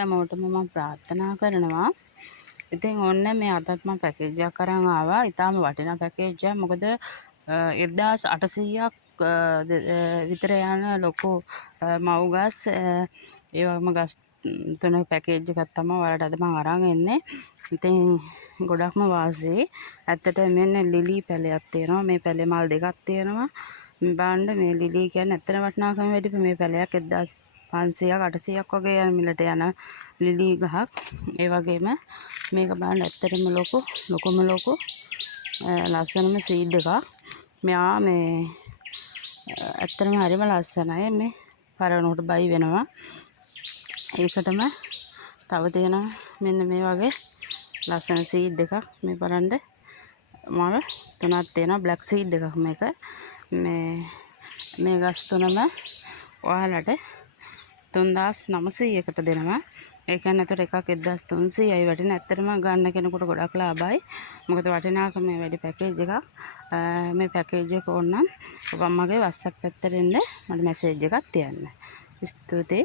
හැමෝටම මම ප්‍රාර්ථනා කරනවා. ඉතින් ඔන්න මේ අදත් මම පැකේජ් එකක් අරන් ආවා. ඊටාම වටිනා පැකේජ් එකක්. මොකද 1800ක් විතර යන ලොකු මව් ගස් ඒ වගේම ගස් තුනක පැකේජ් එකක් තමයි ඔයාලට අද මම අරන් එන්නේ. ඉතින් ගොඩක්ම වාසි. ඇත්තට මෙන්න ලිලි පැලයක් තියෙනවා. මේ පැලේ මල් දෙකක් තියෙනවා. බලන්න මේ ලිලි කියන්නේ ඇත්තට වටිනාකම වැඩි මේ පැලයක් 1500ක් 800ක් වගේ යන මිලට යන ලිලි ගහක්. ඒ වගේම මේක බලන්න ඇත්තටම ලොකුම ලොකු ලස්සනම සීඩ් එකක්. මෙයා මේ ඇත්තටම හරිම ලස්සනයි. මේ පරවනකොට බයි වෙනවා. ඒකටම තව තියෙනවා මෙන්න මේ වගේ ලස්සන සීඩ් එකක්. මේ බලන්න මල් තුනක් තියෙනවා. බ්ලැක් සීඩ් එකක් මේක. මේ ගස් තුනම ඔයාලට 3900කට දෙනවා. ඒ කියන්නේ අතට එකක් 1300යි වටින. ඇත්තටම ගන්න කෙනෙකුට ගොඩක් ලාභයි. මොකද වටිනාකම වැඩි පැකේජ් එකක්. මේ පැකේජ් එක ඕන නම් ඔබ මගේ WhatsApp පැත්තට එන්න මට මැසේජ් එකක් තියන්න. ස්තුතියි.